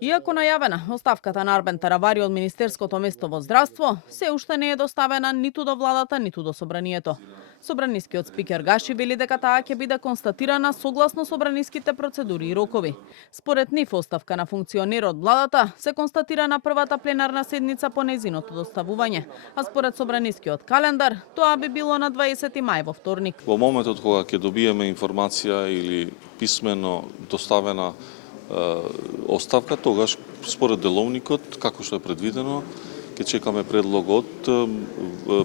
Иако најавена, оставката на Арбен Таравари од Министерското место во здравство се уште не е доставена ниту до владата, ниту до собранието. Собранискиот спикер Гаши вели дека таа ќе биде констатирана согласно собраниските процедури и рокови. Според нив, оставка на функционер од владата се констатира на првата пленарна седница по нејзиното доставување, а според собранискиот календар, тоа би било на 20 мај во вторник. Во моментот кога ќе добиеме информација или писмено доставена оставка, тогаш според деловникот, како што е предвидено, ќе чекаме предлог од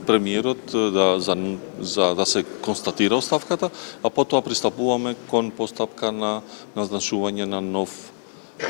премиерот да се констатира оставката, а потоа пристапуваме кон постапка на назначување на нов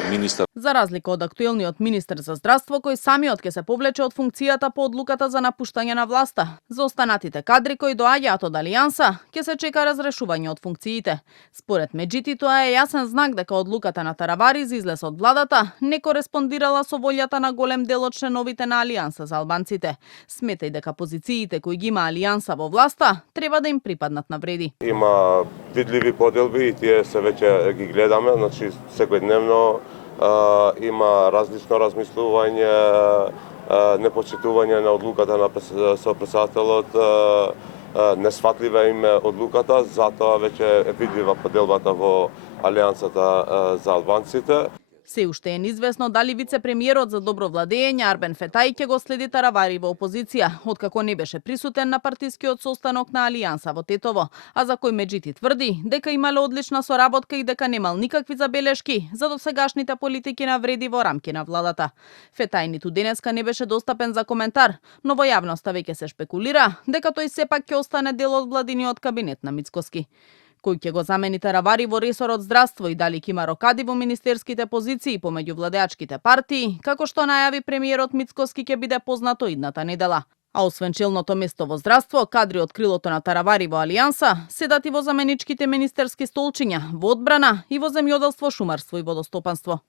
министер. За разлика од актуелниот министер за здравство, кој самиот ќе се повлече од функцијата по одлуката за напуштање на власта, за останатите кадри кои доаѓаат од Алијанса, ќе се чека разрешување од функциите. Според Меджити, тоа е јасен знак дека одлуката на Таравари за излез од владата не кореспондирала со волјата на голем дел од членовите на Алијанса за албанците. Сметај дека позициите кои ги има Алијанса во власта треба да им припаднат на вреди. Има видливи поделби и тие се веќе ги гледаме, значи секојдневно има различно размислување, непочитување на одлуката на сопредседателот, несфатлива им е одлуката, затоа веќе е видлива поделбата во Алијансата за албанците. Се уште е неизвестно дали вице-премиерот за добро владење Арбен Фетај ќе го следи Таравари во опозиција, откако не беше присутен на партискиот состанок на Алијанса во Тетово, а за кој Меджити тврди дека имале одлична соработка и дека немал никакви забелешки за досегашните политики на вреди во рамки на владата. Фетај ниту денеска не беше достапен за коментар, но во јавноста веќе се шпекулира дека тој сепак ќе остане дел од владиниот кабинет на Мицкоски. Кој ќе го замени Таравари во ресорот здравство и дали ќе има рокади во министерските позиции помеѓу владеачките партии, како што најави премиерот Мицкоски, ќе биде познато идната недела. А освен челното место во здравство, кадри од крилото на Таравари во Алијанса седат и во заменичките министерски столчиња, во одбрана и во земјоделство, шумарство и водостопанство.